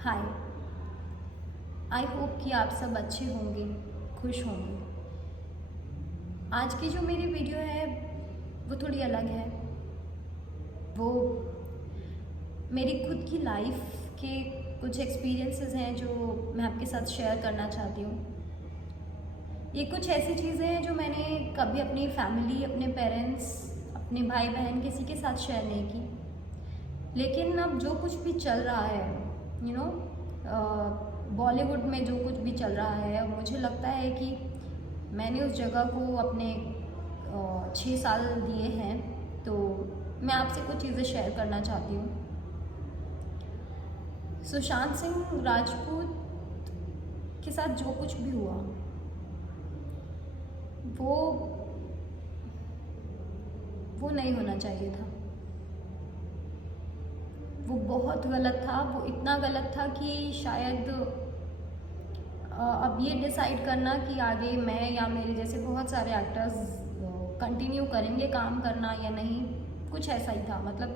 Hi. I hope कि आप सब अच्छे होंगे, खुश होंगे। आज की जो मेरी वीडियो है वो थोड़ी अलग है। वो मेरी खुद की लाइफ के कुछ एक्सपीरियंसेस हैं जो मैं आपके साथ शेयर करना चाहती हूँ। ये कुछ ऐसी चीज़ें हैं जो मैंने कभी अपनी फैमिली, अपने पेरेंट्स, अपने भाई बहन किसी के साथ शेयर नहीं की। लेकिन अब जो कुछ भी चल रहा है, यू नो, बॉलीवुड में जो कुछ भी चल रहा है, मुझे लगता है कि मैंने उस जगह को अपने 6 साल दिए हैं। तो मैं आपसे कुछ चीज़ें शेयर करना चाहती हूँ। सुशांत सिंह राजपूत के साथ जो कुछ भी हुआ वो नहीं होना चाहिए था। वो बहुत गलत था। वो इतना गलत था कि शायद अब ये डिसाइड करना कि आगे मैं या मेरे जैसे बहुत सारे एक्टर्स कंटिन्यू करेंगे काम करना या नहीं, कुछ ऐसा ही था। मतलब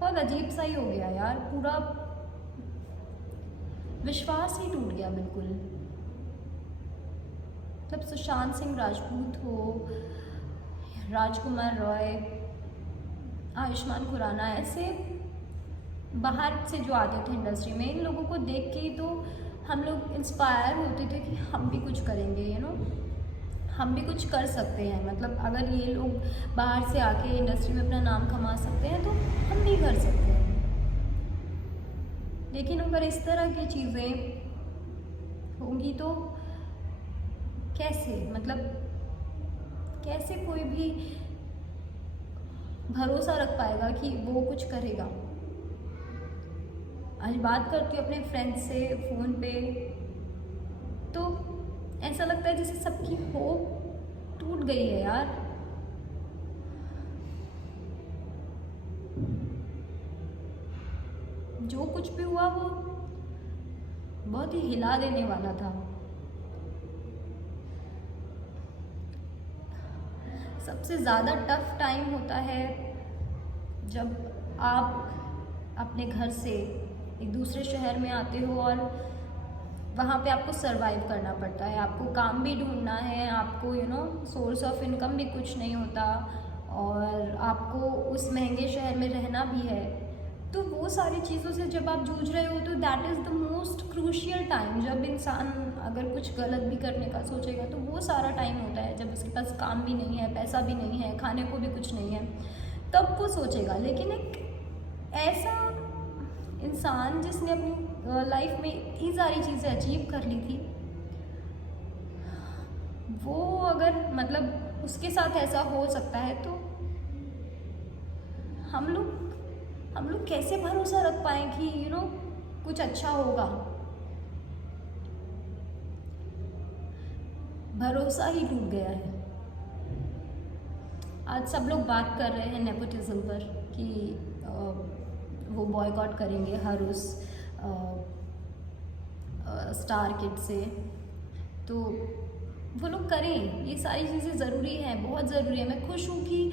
बहुत अजीब सा ही हो गया यार। पूरा विश्वास ही टूट गया बिल्कुल। मतलब सुशांत सिंह राजपूत हो, राजकुमार रॉय, आयुष्मान खुराना, ऐसे बाहर से जो आते थे इंडस्ट्री में, इन लोगों को देख के तो हम लोग इंस्पायर होते थे कि हम भी कुछ करेंगे, हम भी कुछ कर सकते हैं। मतलब अगर ये लोग बाहर से आके इंडस्ट्री में अपना नाम कमा सकते हैं तो हम भी कर सकते हैं। लेकिन अगर इस तरह की चीज़ें होंगी तो कैसे, मतलब कैसे कोई भी भरोसा रख पाएगा कि वो कुछ करेगा। आज बात करती हूँ अपने फ्रेंड से फ़ोन पे, तो ऐसा लगता है जैसे सबकी होप टूट गई है यार। जो कुछ भी हुआ वो बहुत ही हिला देने वाला था। सबसे ज़्यादा टफ टाइम होता है जब आप अपने घर से एक दूसरे शहर में आते हो और वहाँ पे आपको सरवाइव करना पड़ता है। आपको काम भी ढूंढना है, आपको सोर्स ऑफ इनकम भी कुछ नहीं होता, और आपको उस महंगे शहर में रहना भी है। तो वो सारी चीज़ों से जब आप जूझ रहे हो तो that is the most crucial time. जब इंसान अगर कुछ गलत भी करने का सोचेगा तो वो सारा टाइम होता है जब उसके पास काम भी नहीं है, पैसा भी नहीं है, खाने को भी कुछ नहीं है, तब वो सोचेगा। लेकिन एक ऐसा इंसान जिसने अपनी लाइफ में इतनी सारी चीज़ें अचीव कर ली थी, वो अगर मतलब उसके साथ ऐसा हो सकता है तो हम लोग कैसे भरोसा रख पाएँ कि कुछ अच्छा होगा। भरोसा ही टूट गया है। आज सब लोग बात कर रहे हैं नेपोटिज्म पर कि वो बॉयकॉट करेंगे हर उस स्टार किड से। तो वो लोग करें, ये सारी चीज़ें ज़रूरी हैं, बहुत ज़रूरी है। मैं खुश हूँ कि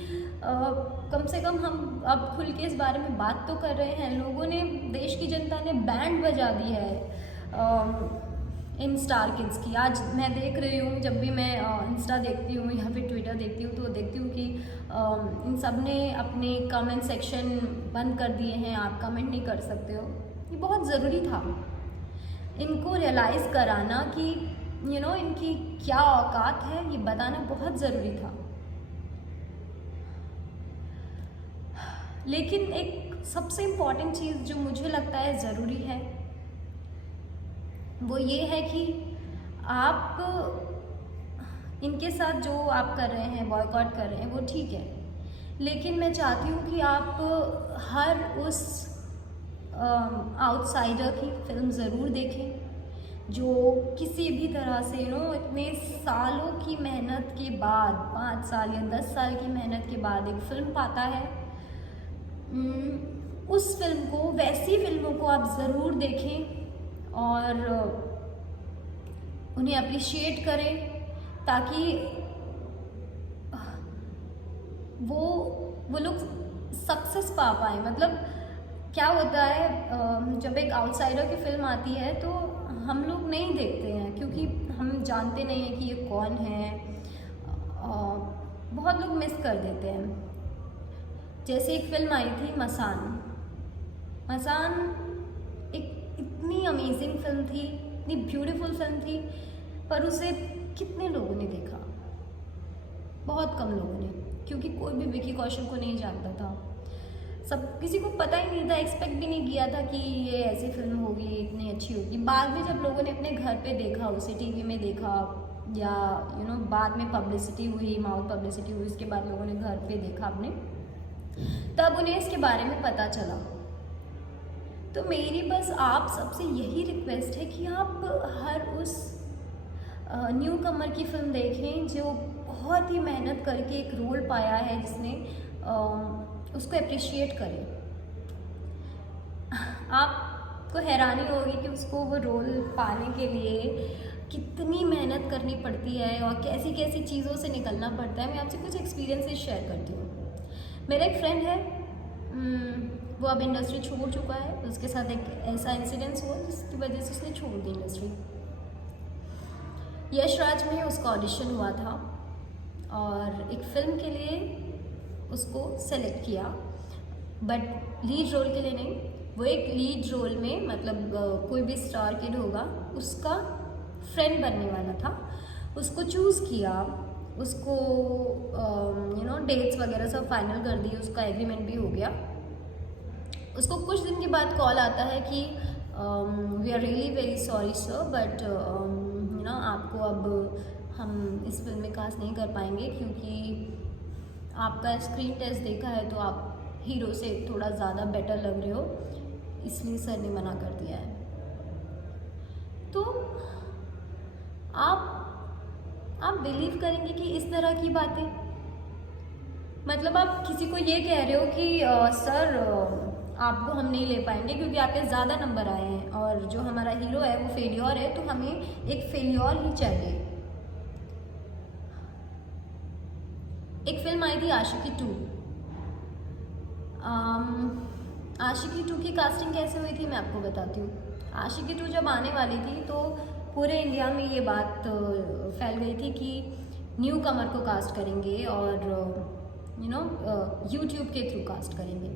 कम से कम हम अब खुल के इस बारे में बात तो कर रहे हैं। लोगों ने, देश की जनता ने बैंड बजा दी है इन स्टार किड्स की। आज मैं देख रही हूँ, जब भी मैं इंस्टा देखती हूँ या फिर ट्विटर देखती हूँ तो देखती हूँ कि इन सब ने अपने कमेंट सेक्शन बंद कर दिए हैं। आप कमेंट नहीं कर सकते हो। ये बहुत ज़रूरी था इनको रियलाइज़ कराना कि इनकी क्या औकात है, ये बताना बहुत ज़रूरी था। लेकिन एक सबसे इम्पॉर्टेंट चीज़ जो मुझे लगता है ज़रूरी है वो ये है कि आप इनके साथ जो आप कर रहे हैं, बॉयकॉट कर रहे हैं, वो ठीक है। लेकिन मैं चाहती हूँ कि आप हर उस आउटसाइडर की फिल्म ज़रूर देखें जो किसी भी तरह से इतने सालों की मेहनत के बाद, 5 साल या 10 साल की मेहनत के बाद एक फ़िल्म पाता है। उस फिल्म को, वैसी फिल्मों को आप ज़रूर देखें और उन्हें अप्रिशिएट करें, ताकि वो लोग सक्सेस पा पाए। मतलब क्या होता है जब एक आउटसाइडर की फिल्म आती है तो हम लोग नहीं देखते हैं, क्योंकि हम जानते नहीं हैं कि ये कौन है। बहुत लोग मिस कर देते हैं। जैसे एक फिल्म आई थी मसान। मसान एक इतनी अमेजिंग फिल्म थी, इतनी ब्यूटीफुल फिल्म थी, पर उसे कितने लोगों ने देखा? बहुत कम लोगों ने, क्योंकि कोई भी विकी कौशल को नहीं जानता था। सब किसी को पता ही नहीं था, एक्सपेक्ट भी नहीं किया था कि ये ऐसी फिल्म होगी, इतनी अच्छी होगी। बाद में जब लोगों ने अपने घर पे देखा, उसे टीवी में देखा, या बाद में पब्लिसिटी हुई, माउथ पब्लिसिटी हुई, उसके बाद लोगों ने घर पे देखा अपने, तब उन्हें इसके बारे में पता चला। तो मेरी बस आप सबसे यही रिक्वेस्ट है कि आप हर उस न्यू कमर की फिल्म देखें जो बहुत ही मेहनत करके एक रोल पाया है, जिसने उसको अप्रिशिएट करें। आपको हैरानी होगी कि उसको वो रोल पाने के लिए कितनी मेहनत करनी पड़ती है और कैसी कैसी चीज़ों से निकलना पड़ता है। मैं आपसे कुछ एक्सपीरियंसेस शेयर करती हूँ। मेरा एक फ्रेंड है, वो अब इंडस्ट्री छोड़ चुका है। उसके साथ एक ऐसा इंसिडेंस हुआ जिसकी वजह से उसने छोड़ दी इंडस्ट्री। यश राज में उसका ऑडिशन हुआ था और एक फिल्म के लिए उसको सेलेक्ट किया, बट लीड रोल के लिए नहीं। वो एक लीड रोल में, मतलब कोई भी स्टार किड होगा, उसका फ्रेंड बनने वाला था। उसको चूज़ किया, उसको डेट्स वगैरह सब फाइनल कर दिए, उसका एग्रीमेंट भी हो गया। उसको कुछ दिन के बाद कॉल आता है कि we are really very sorry sir, but आपको अब हम इस फिल्म में कास्ट नहीं कर पाएंगे, क्योंकि आपका स्क्रीन टेस्ट देखा है तो आप हीरो से थोड़ा ज़्यादा बेटर लग रहे हो, इसलिए सर ने मना कर दिया है। तो आप बिलीव करेंगे कि इस तरह की बातें, मतलब आप किसी को ये कह रहे हो कि सर आपको हम नहीं ले पाएंगे क्योंकि आपके ज़्यादा नंबर आए हैं, और जो हमारा हीरो है वो फेल्योर है, तो हमें एक फेल्योर ही चाहिए। एक फिल्म आई थी आशिकी 2। आशिकी 2 की कास्टिंग कैसे हुई थी मैं आपको बताती हूँ। आशिकी 2 जब आने वाली थी तो पूरे इंडिया में ये बात फैल गई थी कि न्यू कमर को कास्ट करेंगे और यूट्यूब के थ्रू कास्ट करेंगे।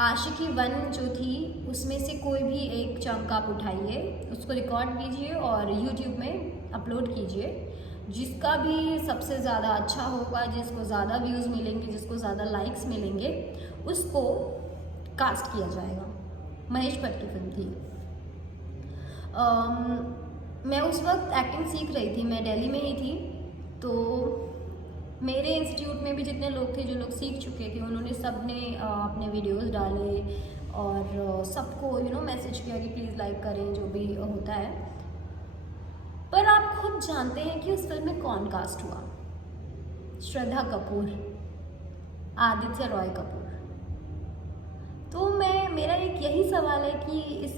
आशिकी 1 जो थी उसमें से कोई भी एक चंक आप उठाइए, उसको रिकॉर्ड कीजिए और यूट्यूब में अपलोड कीजिए। जिसका भी सबसे ज़्यादा अच्छा होगा, जिसको ज़्यादा व्यूज़ मिलेंगे, जिसको ज़्यादा लाइक्स मिलेंगे, उसको कास्ट किया जाएगा। महेश भट्ट की फिल्म थी। मैं उस वक्त एक्टिंग सीख रही थी, मैं दिल्ली में ही थी। तो मेरे इंस्टीट्यूट में भी जितने लोग थे, जो लोग सीख चुके थे, उन्होंने सब ने अपने वीडियोस डाले और सबको मैसेज किया कि प्लीज़ लाइक करें, जो भी होता है। पर आप खुद जानते हैं कि उस फिल्म में कौन कास्ट हुआ? श्रद्धा कपूर, आदित्य रॉय कपूर। तो मेरा एक यही सवाल है कि इस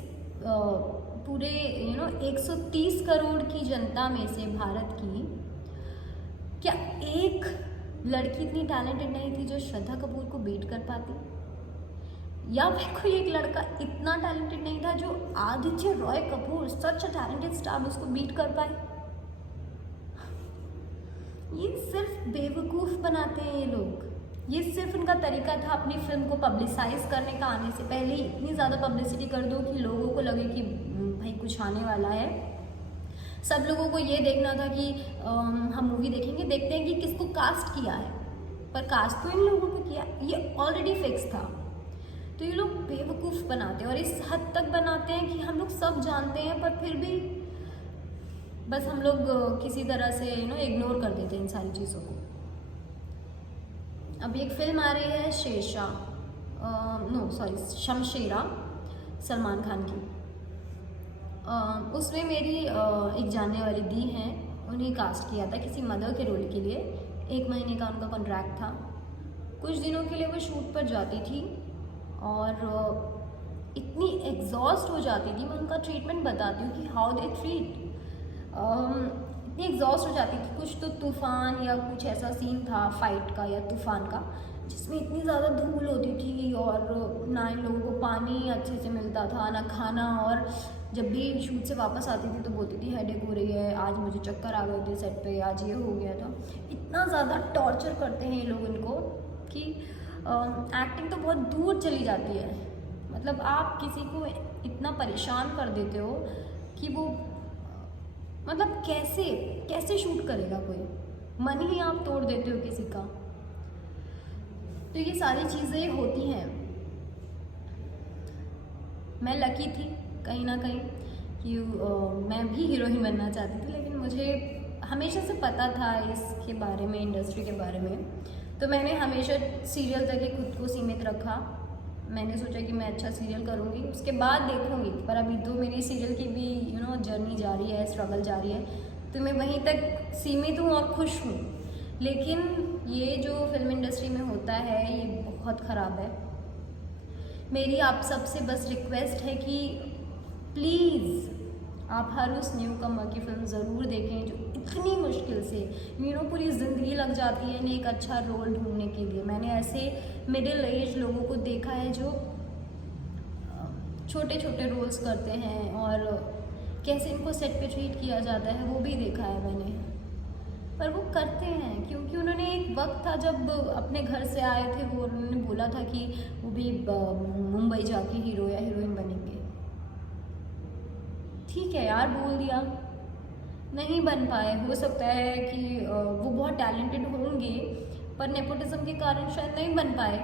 पूरे 130 करोड़ की जनता में से भारत की क्या एक लड़की इतनी टैलेंटेड नहीं थी जो श्रद्धा कपूर को बीट कर पाती? या फिर कोई एक लड़का इतना टैलेंटेड नहीं था जो आदित्य रॉय कपूर, सच अ टैलेंटेड स्टार, उसको बीट कर पाए? ये सिर्फ बेवकूफ़ बनाते हैं ये लोग। ये सिर्फ उनका तरीका था अपनी फिल्म को पब्लिसाइज करने का। आने से पहले इतनी ज़्यादा पब्लिसिटी कर दो कि लोगों को लगे कि भाई कुछ आने वाला है। सब लोगों को ये देखना था कि हम मूवी देखेंगे, देखते हैं कि किसको कास्ट किया है, पर कास्ट तो इन लोगों को किया, ये ऑलरेडी फिक्स था। तो ये लोग बेवकूफ़ बनाते हैं और इस हद तक बनाते हैं कि हम लोग सब जानते हैं, पर फिर भी बस हम लोग किसी तरह से इग्नोर कर देते हैं इन सारी चीज़ों को। अभी एक फिल्म आ रही है शमशेरा, सलमान खान की। उसमें मेरी एक जानने वाली दी हैं, उन्हें कास्ट किया था किसी मदर के रोल के लिए। 1 महीने का उनका कॉन्ट्रैक्ट था। कुछ दिनों के लिए वो शूट पर जाती थी और इतनी एग्जॉस्ट हो जाती थी। मैं उनका ट्रीटमेंट बताती हूँ कि हाउ दे ट्रीट। इतनी एग्जॉस्ट हो जाती थी। कुछ तो तूफ़ान या कुछ ऐसा सीन था फाइट का या तूफ़ान का, जिसमें इतनी ज़्यादा धूल होती थी और ना इन लोगों को पानी अच्छे से मिलता था ना खाना, और जब भी शूट से वापस आती थी तो बोलती थी हेडेक हो रही है, आज मुझे चक्कर आ गए थे सेट पे, आज ये हो गया था। इतना ज़्यादा टॉर्चर करते हैं ये लोग इनको कि एक्टिंग तो बहुत दूर चली जाती है। मतलब आप किसी को इतना परेशान कर देते हो कि वो मतलब कैसे कैसे शूट करेगा कोई, मन ही आप तोड़ देते हो किसी का। तो ये सारी चीज़ें होती हैं। मैं लकी थी कहीं ना कहीं कि मैं भी हीरोइन बनना चाहती थी, लेकिन मुझे हमेशा से पता था इसके बारे में, इंडस्ट्री के बारे में। तो मैंने हमेशा सीरियल तक ही खुद को सीमित रखा। मैंने सोचा कि मैं अच्छा सीरियल करूँगी, उसके बाद देखूँगी। पर अभी तो मेरी सीरियल की भी जर्नी जारी है, स्ट्रगल जारी है, तो मैं वहीं तक सीमित हूँ और खुश हूँ। लेकिन ये जो फिल्म इंडस्ट्री में होता है ये बहुत ख़राब है। मेरी आप सबसे बस रिक्वेस्ट है कि प्लीज़ आप हर उस न्यू कमर की फिल्म ज़रूर देखें जो इतनी मुश्किल से पूरी ज़िंदगी लग जाती है इन्हें एक अच्छा रोल ढूंढने के लिए। मैंने ऐसे मिडिल एज लोगों को देखा है जो छोटे छोटे रोल्स करते हैं और कैसे इनको सेट पे ट्रीट किया जाता है वो भी देखा है मैंने। पर वो करते हैं क्योंकि उन्होंने एक वक्त था जब अपने घर से आए थे, वो उन्होंने बोला था कि वो भी मुंबई जाके हीरो या हीरोइन बनेंगे। ठीक है यार, बोल दिया, नहीं बन पाए। हो सकता है कि वो बहुत टैलेंटेड होंगे पर नेपोटिज्म के कारण शायद नहीं बन पाए,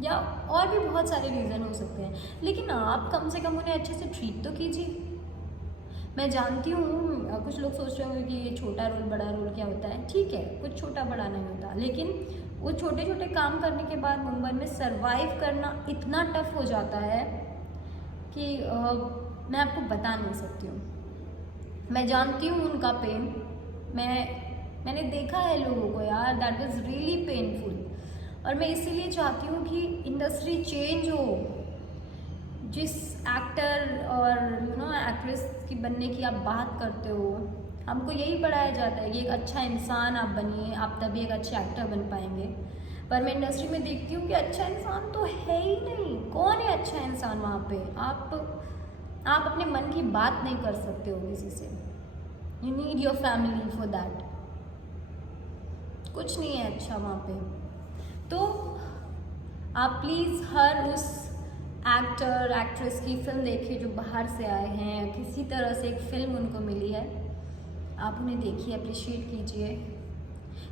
या और भी बहुत सारे रीज़न हो सकते हैं। लेकिन आप कम से कम उन्हें अच्छे से ट्रीट तो कीजिए। मैं जानती हूँ कुछ लोग सोच रहे होंगे कि ये छोटा रोल बड़ा रोल क्या होता है। ठीक है, कुछ छोटा बड़ा नहीं होता, लेकिन वो छोटे छोटे काम करने के बाद मुंबई में सरवाइव करना इतना टफ हो जाता है कि मैं आपको बता नहीं सकती हूँ। मैं जानती हूँ उनका पेन, मैंने देखा है लोगों को यार, दैट वाज रियली पेनफुल। और मैं इसीलिए चाहती हूँ कि इंडस्ट्री चेंज हो। जिस एक्टर और एक्ट्रेस की बनने की आप बात करते हो, हमको यही पढ़ाया जाता है कि एक अच्छा इंसान आप बनिए, आप तभी एक अच्छे एक्टर बन पाएंगे। पर मैं इंडस्ट्री में देखती हूँ कि अच्छा इंसान तो है ही नहीं। कौन है अच्छा इंसान वहाँ पे? आप अपने मन की बात नहीं कर सकते हो किसी से। You need your family for that. कुछ नहीं है अच्छा वहाँ पे। तो आप प्लीज़ हर उस एक्टर एक्ट्रेस की फिल्म देखिए जो बाहर से आए हैं, किसी तरह से एक फिल्म उनको मिली है, आप उन्हें देखिए, अप्रिशिएट कीजिए।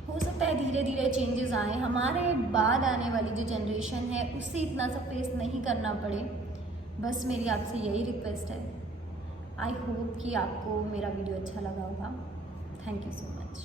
हो सकता है धीरे धीरे चेंजेस आए, हमारे बाद आने वाली जो जनरेशन है उससे इतना सा फेस नहीं करना पड़े। बस मेरी आपसे यही रिक्वेस्ट है। आई होप कि आपको मेरा वीडियो अच्छा लगा होगा। Thank you so much.